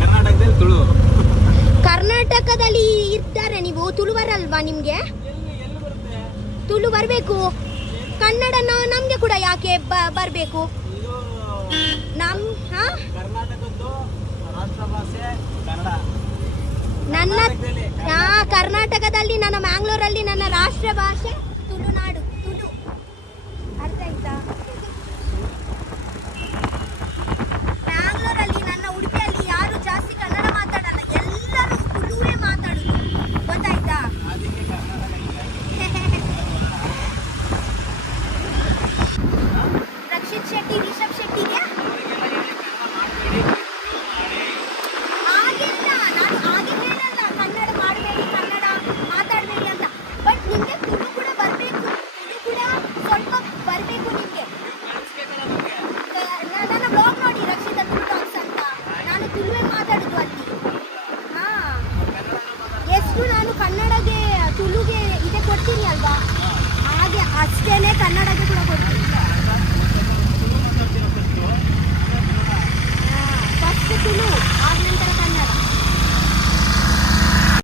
ಕರ್ನಾಟಕದಲ್ಲಿ ತುಳು. ಕರ್ನಾಟಕದಲ್ಲಿ ಇರ್ತಾರೆ ನೀವು, ತುಳು ಬರಲ್ವಾ ನಿಮ್ಗೆ? ತುಳು ಬರಬೇಕು. ಕನ್ನಡ ನಮ್ಗೆ ಕೂಡ ಯಾಕೆ ಬರಬೇಕು? ಕರ್ನಾಟಕದ್ದು ರಾಷ್ಟ್ರ ಭಾಷೆ ಕನ್ನಡ. ನನ್ನ ಕರ್ನಾಟಕದಲ್ಲಿ, ನನ್ನ ಮ್ಯಾಂಗ್ಳೂರಲ್ಲಿ ನನ್ನ ರಾಷ್ಟ್ರ ಭಾಷೆ ತುಳುನಾಡು, ತುಳು. ಅರ್ಥ ಆಯ್ತಾ? ಮ್ಯಾಂಗ್ಳೂರಲ್ಲಿ, ನನ್ನ ಉಡುಪಿಯಲ್ಲಿ ಯಾರು ಜಾಸ್ತಿ ಕನ್ನಡ ಮಾತಾಡಲ್ಲ, ಎಲ್ಲರೂ ತುಳುವೇ ಮಾತಾಡುದು. ಗೊತ್ತಾಯ್ತಾ? ರಕ್ಷಿತ್ ಶೆಟ್ಟಿ, ರಿಷಬ್ ಶೆಟ್ಟಿಗೆ ಆಗಿಲ್ಲ. ನಾನು ಹಾಗೆ ಹೇಳಲ್ಲ ಕನ್ನಡ ಮಾಡಬೇಡಿ, ಕನ್ನಡ ಮಾತಾಡಬೇಡಿ ಅಂತ. ಬಟ್ ನಿಮಗೆ ತುಳು ಕೂಡ ಬರಬೇಕು, ತುಳು ಕೂಡ ಸ್ವಲ್ಪ ಬರಬೇಕು ನಿಮಗೆ. ನನ್ನ ಬ್ಲಾಗ್ ನೋಡಿ, ರಕ್ಷಿತಾ ತುಳು ಟಾಕ್ಸ್ ಅಂತ. ನಾನು ತುಳುವೇ ಮಾತಾಡುದು ಅಲ್ಲಿ. ಎಷ್ಟು ನಾನು ಕನ್ನಡಗೆ ತುಳುಗೆ ಇದೆ ಕೊಡ್ತೀನಿ ಅಲ್ವಾ, ಹಾಗೆ ಅಷ್ಟೇನೆ ಕನ್ನಡಗೆ ಕೂಡ ಕೊಡ್ತೀನಿ. ಫಸ್ಟ್ ತುಳು